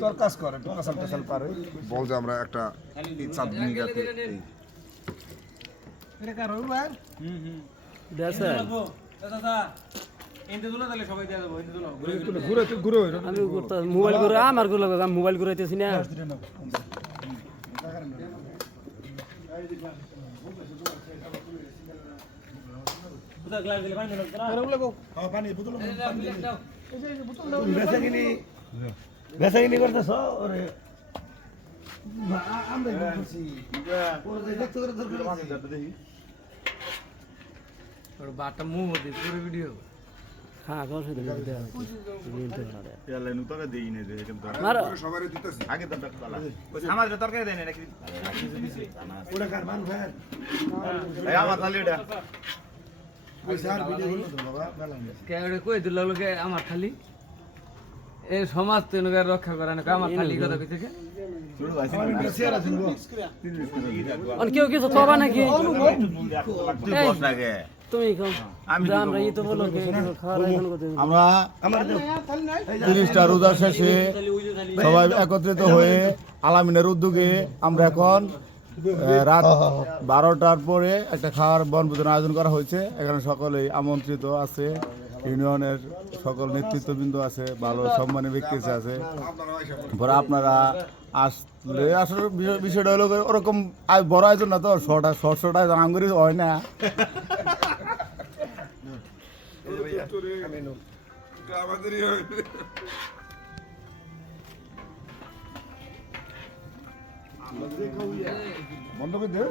তোর কাজ করে একটু কাঁচাল টাচাল পারে বল যে আমরা একটা চাঁদনি গাতে এটা কার হইল ভাই দেখছেন ঘুরে ঘুরে হইল আমি মোবাইল করে আমার গুলো আমি মোবাইল ঘুরাইতেছি না পানি বোতল বেসাগিনি করতেছ ওরে আমরা বলছি ওরে দেখতে করে দরকার বাটা মুভ দি পুরো ভিডিও হ্যাঁ কোন সাথে ইয়ালে নুতকে দেই নে যে কিন্তু মারো সবারই দিতেছি আগে তো ডাক্তার ওই আমাদের তরকারি দেয় না নাকি ওটা কার মান ভাই এই আমার তালি এটা ওই স্যার ভিডিও হলো তো বাবা মেলান কে কই দিল লোকে আমার খালি এ সমাজ তেনগার রক্ষা করে না আমার খালি কথা কইতে কে শুরু আছে শেয়ার আছে গো অন কেউ কিছু কবা নাকি বস লাগে তুমি কম আমরা এই তো বলো কে খাওয়ার আয়োজন করতে আমরা আমার 30টা রোজা শেষে সবাই একত্রিত হয়ে আলামিনের উদ্যোগে আমরা এখন রাত 12টার পরে একটা খাওয়ার বনভোজনের আয়োজন করা হয়েছে। এখানে সকলেই আমন্ত্রিত আছে, ইউনিয়নের সকল নেতৃত্ববৃন্দ আছে, ভালো সম্মানী ব্যক্তি আছে। পরে আপনারা আসলে আসলে বিষয়টা হলো ওরকম বড় আয়োজন না তো, শর্ট আয়োজন আঙ্গুরি হয় না। আমাদেরই বন্ধ করে দে